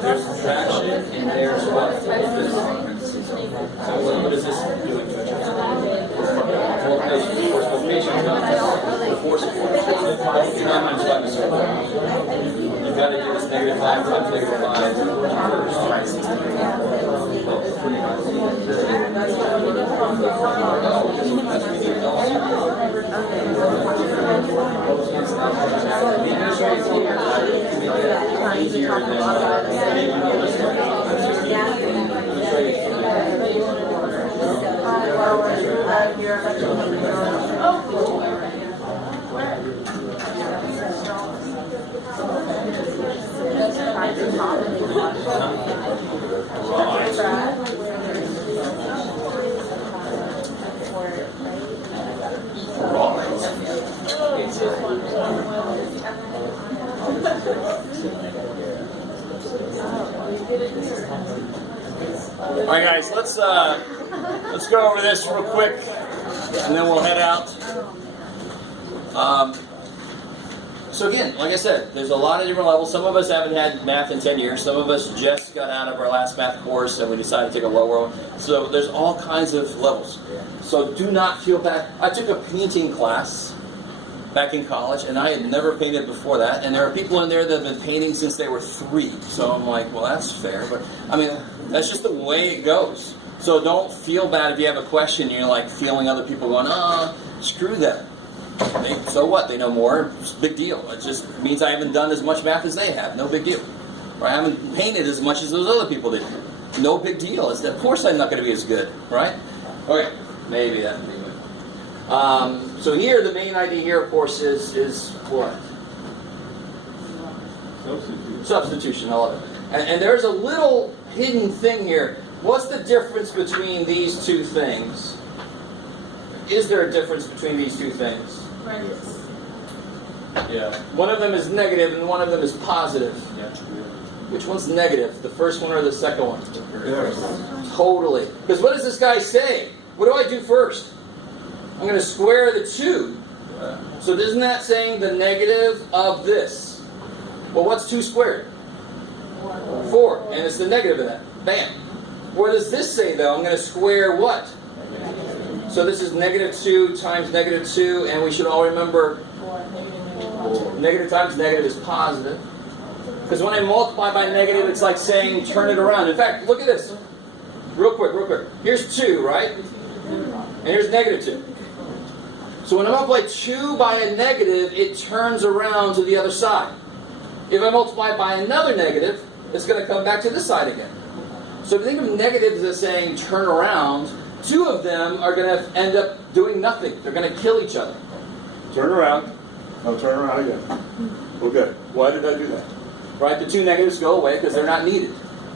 There's subtraction and there's what? So what is this doing? The force of 5 minus 5 is 0. You've got to do this negative 5 times negative 5 All right, guys, let's go over this real quick, and then we'll head out. So again, like I said, there's a lot of different levels. Some of us haven't had math in 10 years. Some of us just got out of our last math course, and we decided to take a lower one. So there's all kinds of levels. So do not feel bad. I took a painting class back in college, and I had never painted before that. And there are people in there that have been painting since they were 3. So I'm like, well, that's fair. But I mean, that's just the way it goes. So don't feel bad if you have a question and you're like feeling other people going, oh, screw them. So what? They know more. It's a big deal. It just means I haven't done as much math as they have. No big deal. Or I haven't painted as much as those other people did. No big deal. Of course I'm not going to be as good, right? Okay, maybe that would be good. So here, the main idea here, of course, is what? Substitution. I love it. And there's a little hidden thing here. What's the difference between these two things? Is there a difference between these two things? Yeah. One of them is negative and one of them is positive. Yeah. Which one's negative? The first one or the second one? Totally. Because what does this guy say? What do I do first? I'm going to square the 2. So isn't that saying the negative of this? Well, what's 2 squared? 4. And it's the negative of that. Bam. What does this say, though? I'm going to square what? So this is negative 2 times negative 2, and we should all remember negative times negative is positive. Because when I multiply by negative, it's like saying turn it around. In fact, look at this. Real quick. Here's 2, right? And here's negative 2. So when I multiply 2 by a negative, it turns around to the other side. If I multiply by another negative, it's going to come back to this side again. So if you think of negatives as saying turn around, 2 of them are going to end up doing nothing. They're going to kill each other. Turn around. I'll turn around again. Okay. Why did I do that? Right? The 2 negatives go away because they're not needed.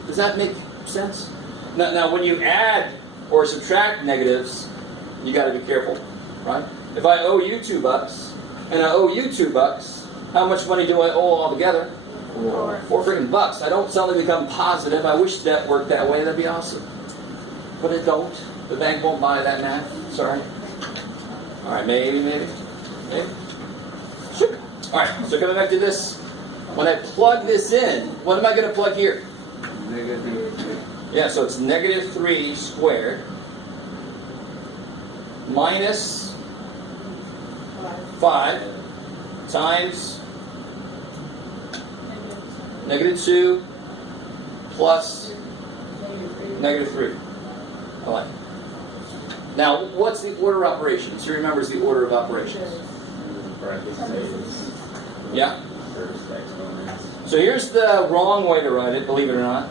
Does that make sense? Now, when you add or subtract negatives, you got to be careful, right? If I owe you $2 and I owe you $2, how much money do I owe altogether? 4 freaking bucks. I don't suddenly become positive. I wish that worked that way. That'd be awesome. But it don't. The bank won't buy that math. Sorry. All right, maybe. Sure. All right, so coming back to this. When I plug this in, what am I going to plug here? Negative. Yeah, so it's negative 3 squared minus 5 times negative 2 plus negative 3. I like it. Now, what's the order of operations? Who remembers the order of operations? Yeah? So here's the wrong way to write it, believe it or not.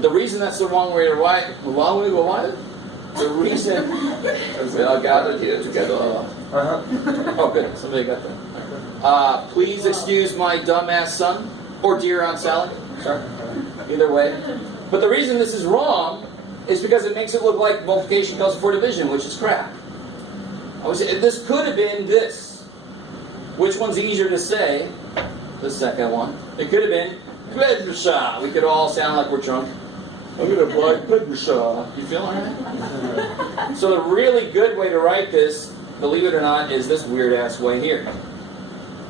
The reason that's the wrong way to write it, the reason we all gathered here together. Oh, good. Somebody got that. Please excuse my dumbass son, or dear Aunt Sally. Sorry. Either way. But the reason this is wrong is because it makes it look like multiplication comes before division, which is crap. I would say this could have been this. Which one's easier to say? The second one. It could have been Pedrisha. We could all sound like we're drunk. I'm going to apply Pedrisha. You feel alright? So the really good way to write this, believe it or not, is this weird-ass way here.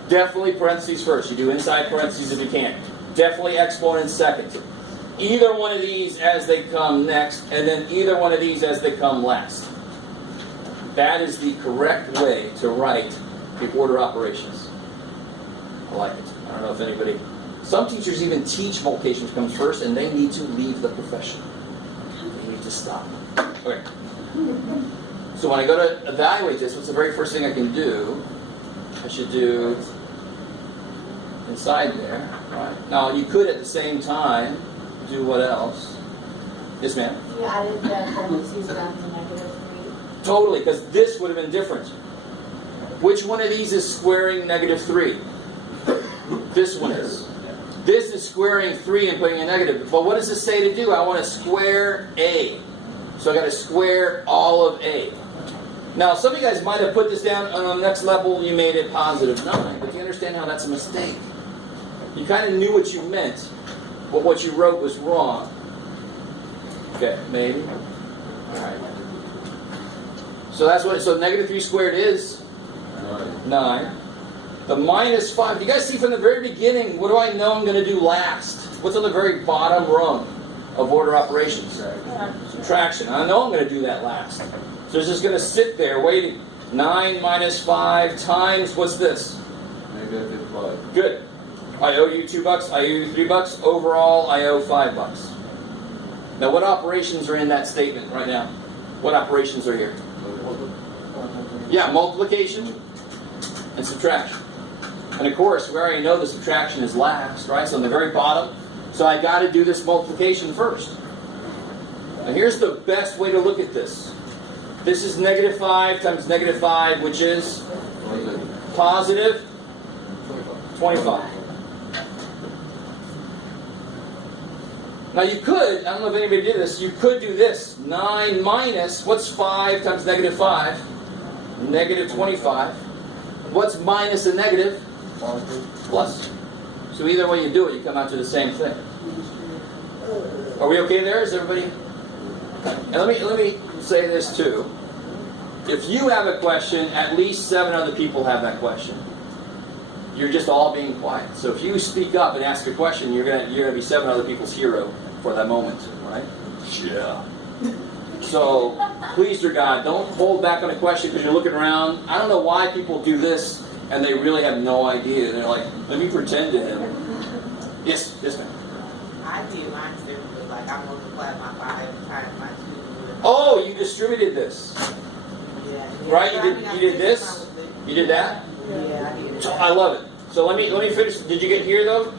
Definitely parentheses first. You do inside parentheses if you can. Definitely exponents second. Either one of these as they come next, and then either one of these as they come last. That is the correct way to write the order operations. I like it. I don't know if anybody... Some teachers even teach multiplication comes first, and they need to leave the profession. They need to stop. Okay. So when I go to evaluate this, what's the very first thing I can do? I should do inside there. Right. Now, you could at the same time do what else? Yes, ma'am? You added the parentheses down to -3. Totally, because this would have been different. Which one of these is squaring -3? This one is. This is squaring 3 and putting a negative. But what does this say to do? I want to square A. So I got to square all of A. Now, some of you guys might have put this down on the next level. You made it +9. But do you understand how that's a mistake? You kind of knew what you meant, but what you wrote was wrong. Okay, maybe. All right. So that's what. So -3 squared is 9. The -5. Do you guys see from the very beginning? What do I know I'm going to do last? What's on the very bottom rung of order operations? Subtraction. I know I'm going to do that last. So it's just going to sit there waiting. 9 minus 5 times, what's this? -5. Good. I owe you $2. I owe you $3. Overall, I owe $5. Now, what operations are in that statement right now? What operations are here? Yeah, multiplication and subtraction. And of course, we already know the subtraction is last, right? So on the very bottom. So I got to do this multiplication first. Now here's the best way to look at this. This is -5 times -5, which is positive 25. Now you could, I don't know if anybody did this, you could do this. 9 minus, what's 5 times -5? -25. What's minus a negative? Plus. So either way you do it, you come out to the same thing. Are we okay there? Is everybody? And let me say this too. If you have a question, at least 7 other people have that question. You're just all being quiet. So if you speak up and ask a question, you're gonna be 7 other people's hero for that moment, right? Yeah. So please, dear God, don't hold back on a question because you're looking around. I don't know why people do this and they really have no idea. They're like, let me pretend to him. Yes, ma'am. I did mine simply, like I multiplied my 5 times my 2. Oh, you distributed this. Yeah. Right? You did this? You did that? Yeah, I did. So I love it. So let me finish. Did you get here though?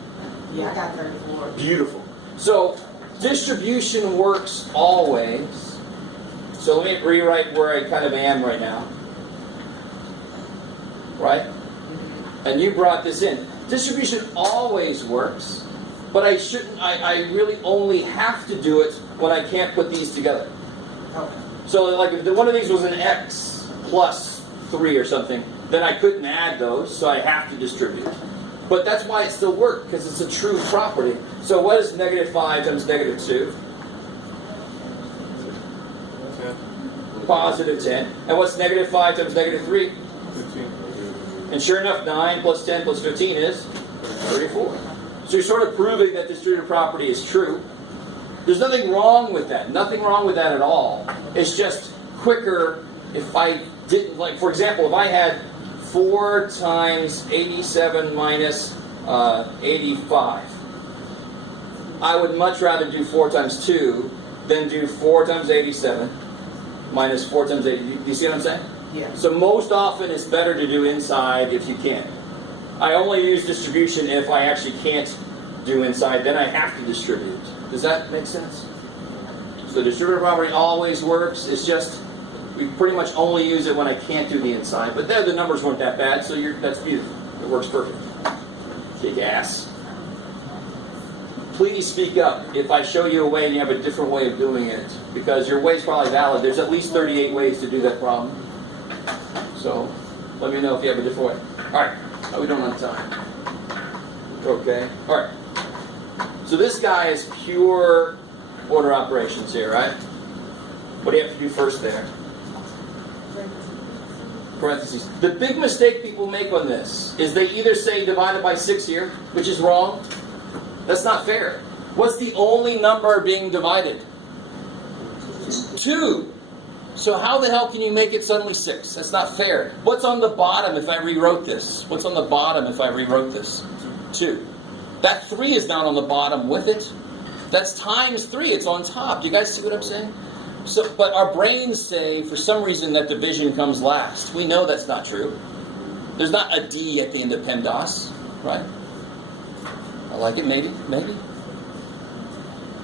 Yeah, I got 34. Beautiful. So distribution works always. So let me rewrite where I kind of am right now. Right? And you brought this in. Distribution always works, but I really only have to do it when I can't put these together. Okay. So like if one of these was an x plus 3 or something, then I couldn't add those, so I have to distribute. But that's why it still worked, because it's a true property. So what is -5 times -2? Positive 10. And what's -5 times -3? 15. And sure enough, 9 plus 10 plus 15 is 34. So you're sort of proving that distributive property is true. There's nothing wrong with that. Nothing wrong with that at all. It's just quicker if I didn't, like, for example, if I had 4 times 87 minus 85, I would much rather do 4 times 2 than do 4 times 87 minus 4 times 80. Do you see what I'm saying? Yeah. So most often it's better to do inside if you can. I only use distribution if I actually can't do inside, then I have to distribute. Does that make sense? So distributive property always works. It's just we pretty much only use it when I can't do the inside. But there the numbers weren't that bad, so that's beautiful. It works perfect. Kick ass. please speak up if I show you a way and you have a different way of doing it. Because your way is probably valid. There's at least 38 ways to do that problem. So let me know if you have a different way. Alright, how are we doing on time? Okay. Alright. So this guy is pure order operations here, right? What do you have to do first there? Parentheses. The big mistake people make on this is they either say divided by 6 here, which is wrong. That's not fair. What's the only number being divided? 2. So how the hell can you make it suddenly 6? That's not fair. What's on the bottom if I rewrote this? What's on the bottom if I rewrote this? 2. That 3 is down on the bottom with it. That's times 3. It's on top. Do you guys see what I'm saying? So, but our brains say, for some reason, that division comes last. We know that's not true. There's not a D at the end of PEMDAS, right? I like it, maybe.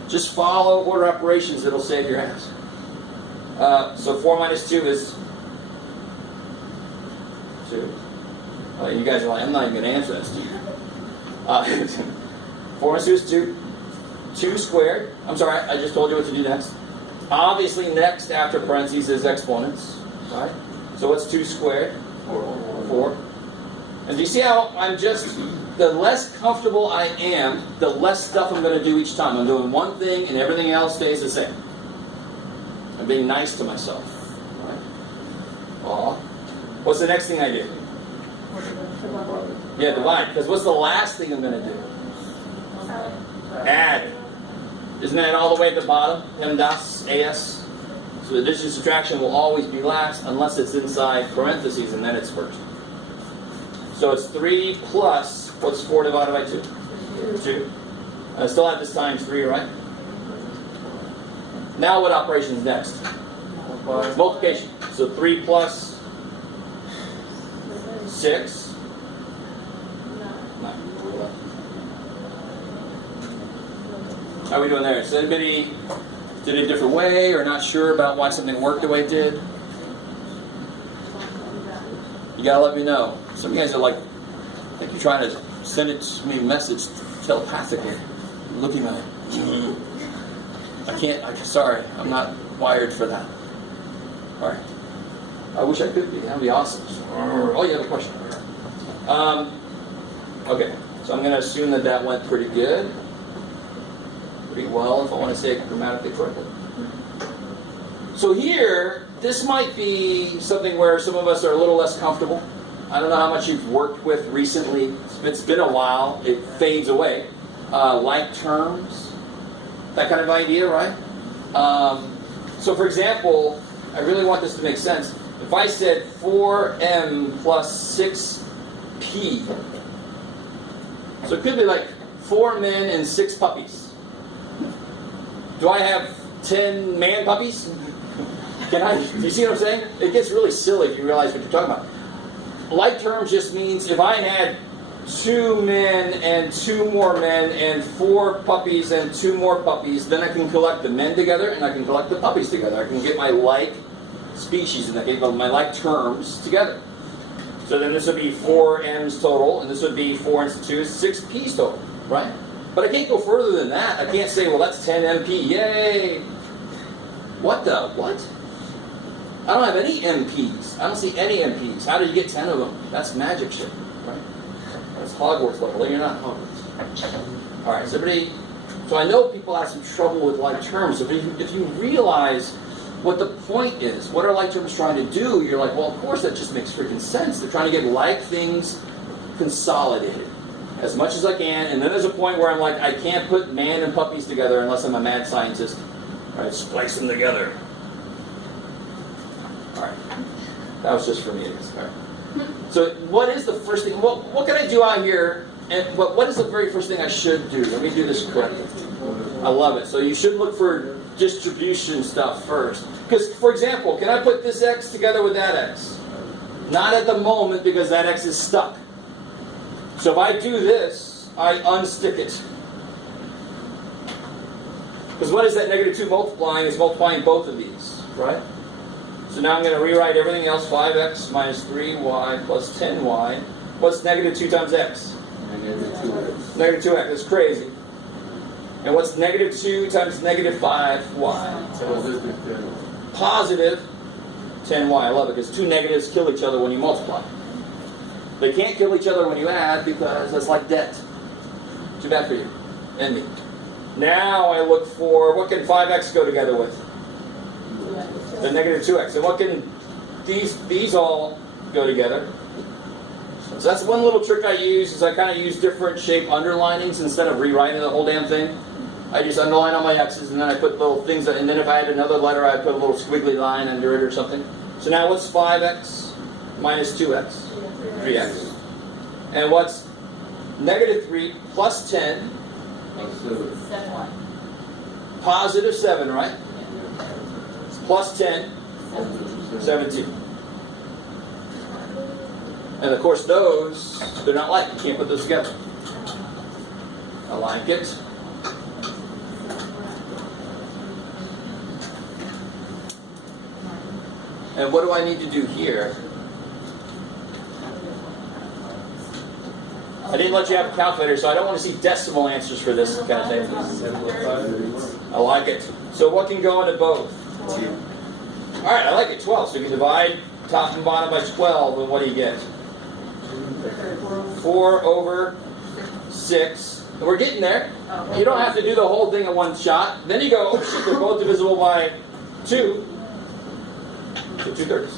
Just follow order operations. It'll save your ass. So 4 minus 2 is 2. You guys are like, I'm not even going to answer that, Steve. 4 minus 2 is 2. 2 squared. I'm sorry, I just told you what to do next. Obviously, next after parentheses is exponents, right? So what's 2 squared? 4. And do you see how I'm just, the less comfortable I am, the less stuff I'm going to do each time. I'm doing one thing and everything else stays the same. I'm being nice to myself, right? Aw. What's the next thing I do? Yeah, divide. Because what's the last thing I'm going to do? Add. Isn't that all the way at the bottom? PEMDAS, AS. So the addition and subtraction will always be last unless it's inside parentheses and then it's first. So it's 3 plus, what's 4 divided by 2? 2. I still have this times 3, right? Now what operation is next? Multiplication. So 3 plus 6. 9. How are we doing there? Is anybody did it a different way or not sure about why something worked the way it did? You gotta let me know. Some of you guys are like, I think you're trying to send it to me a message telepathically. Looking at it. I can't, sorry, I'm not wired for that. Alright. I wish I could be. That would be awesome. Oh, you have a question. Okay, so I'm going to assume that that went pretty good. Pretty well, if I want to say it grammatically correctly. So here, this might be something where some of us are a little less comfortable. I don't know how much you've worked with recently. It's been a while. It fades away. Like terms, that kind of idea, right? So for example, I really want this to make sense. If I said 4m plus 6p, so it could be like 4 men and 6 puppies. Do I have 10 man puppies? Do you see what I'm saying? It gets really silly if you realize what you're talking about. Like terms just means if I had 2 men and 2 more men and 4 puppies and 2 more puppies, then I can collect the men together and I can collect the puppies together. I can get my like species and I can get my like terms together. So then this would be 4 m's total, and this would be 4 and 2 is 6 p's total, right? But I can't go further than that. I can't say, well, that's 10 MP, yay! What the? What? I don't have any MPs. I don't see any MPs. How did you get 10 of them? That's magic shit, right? That's Hogwarts level. You're not Hogwarts. All right, so I know people have some trouble with like terms. If you realize what the point is, what are like terms trying to do, you're like, well, of course that just makes freaking sense. They're trying to get like things consolidated as much as I can, and then there's a point where I'm like, I can't put man and puppies together unless I'm a mad scientist. All right, splice them together. All right, that was just for me. All right. So what is the first thing? What can I do out here? And what is the very first thing I should do? Let me do this correctly. I love it. So you should look for distribution stuff first. Because, for example, can I put this x together with that x? Not at the moment because that x is stuck. So if I do this, I unstick it. Because what is that negative 2 multiplying? Is multiplying both of these, right? So now I'm going to rewrite everything else. 5x minus 3y plus 10y. What's negative 2 times x? Negative 2x. Negative 2x. That's crazy. And what's negative 2 times negative 5y? Positive 10y. I love it because two negatives kill each other when you multiply. They can't kill each other when you add because that's like debt. Too bad for you and me. Now I look for, what can 5x go together with? The negative 2x. And what can these all go together? So that's one little trick I use, is I kind of use different shape underlinings instead of rewriting the whole damn thing. I just underline all my x's and then I put little things, and then if I had another letter I'd put a little squiggly line under it or something. So now what's 5x minus 2x? 3x. And what's negative 3 plus 10? 7-1. Positive 7, right? Plus 10, 17. And of course those, they're not like, you can't put those together. I like it. And what do I need to do here? I didn't let you have a calculator, so I don't want to see decimal answers for this kind of thing. I like it. So what can go into both? Alright, I like it. 12. So you can divide top and bottom by 12, and what do you get? 4 over 6. And we're getting there. You don't have to do the whole thing in one shot. Then you go, oh shit, they're both divisible by 2. So 2/3.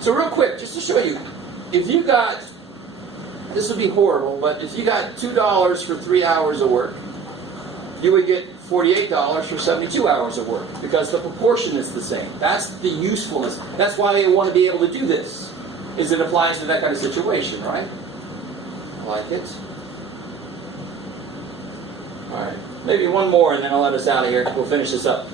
So real quick, just to show you, if you got, this would be horrible, but if you got $2 for 3 hours of work, you would get $48 for 72 hours of work, because the proportion is the same. That's the usefulness. That's why you want to be able to do this, is it applies to that kind of situation, right? I like it. Alright, maybe one more and then I'll let us out of here. We'll finish this up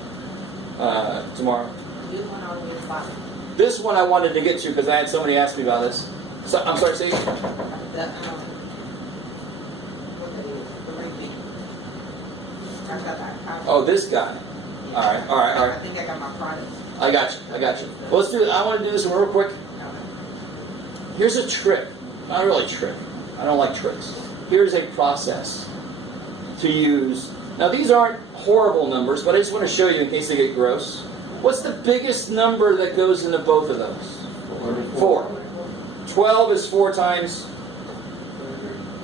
tomorrow. You went all the way to the bottom. This one I wanted to get to because I had somebody ask me about this. So, I'm sorry, Steve? What repeat. I got that. Oh, this guy. Alright. I think I got my product. I got you. Well, let's do it. I want to do this one real quick. Here's a trick. Not really a trick. I don't like tricks. Here's a process to use. Now, these aren't horrible numbers, but I just want to show you in case they get gross. What's the biggest number that goes into both of those? 4. 12 is 4 times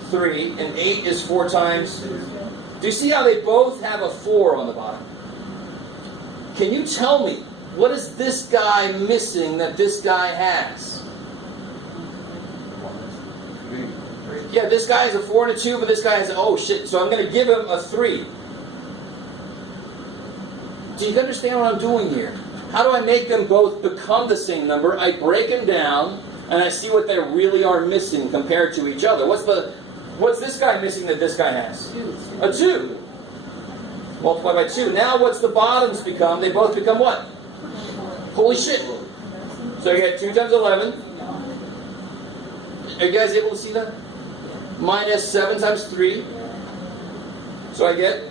3, and 8 is 4 times... Do you see how they both have a 4 on the bottom? Can you tell me, what is this guy missing that this guy has? Yeah, this guy has a 4 and a 2, but this guy has a, oh shit, so I'm going to give him a 3. Do you understand what I'm doing here? How do I make them both become the same number? I break them down, and I see what they really are missing compared to each other. What's this guy missing that this guy has? A 2. Multiply by 2. Now what's the bottoms become? They both become what? Holy shit. So you get 2 times 11. Are you guys able to see that? Minus 7 times 3. So I get...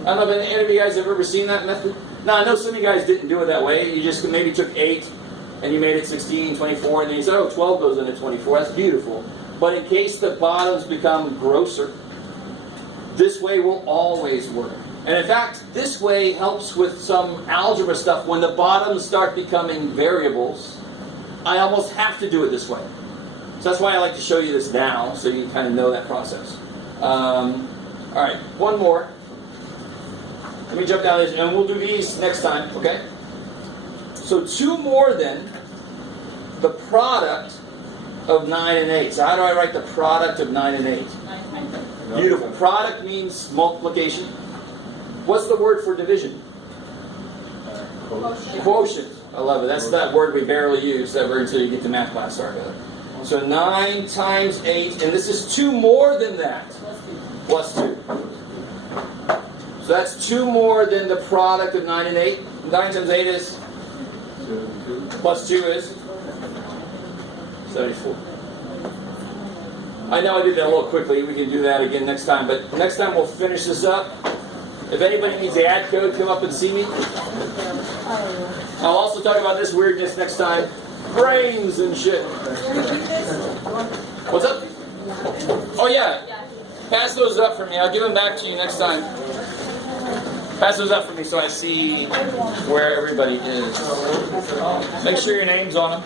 I don't know if any of you guys have ever seen that method. Now, I know some of you guys didn't do it that way. You just maybe took 8 and you made it 16, 24, and then you said, oh, 12 goes into 24. That's beautiful. But in case the bottoms become grosser, this way will always work. And in fact, this way helps with some algebra stuff. When the bottoms start becoming variables, I almost have to do it this way. So that's why I like to show you this now, so you kind of know that process. All right, one more. Let me jump down this, and we'll do these next time, okay? So 2 more than the product of 9 and 8. So how do I write the product of 9 and 8? Beautiful. Product means multiplication. What's the word for division? Quotient. I love it. That's that word we barely use ever until you get to math class. Sorry about that. So 9 times 8, and this is 2 more than that. Plus 2. So that's 2 more than the product of 9 and 8. 9 times 8 is? Plus 2 is? 74. I know I did that a little quickly. We can do that again next time. But next time we'll finish this up. If anybody needs the add code, come up and see me. I'll also talk about this weirdness next time. Brains and shit. What's up? Oh yeah. Pass those up for me. I'll give them back to you next time. Pass those up for me so I see where everybody is. Make sure your name's on them.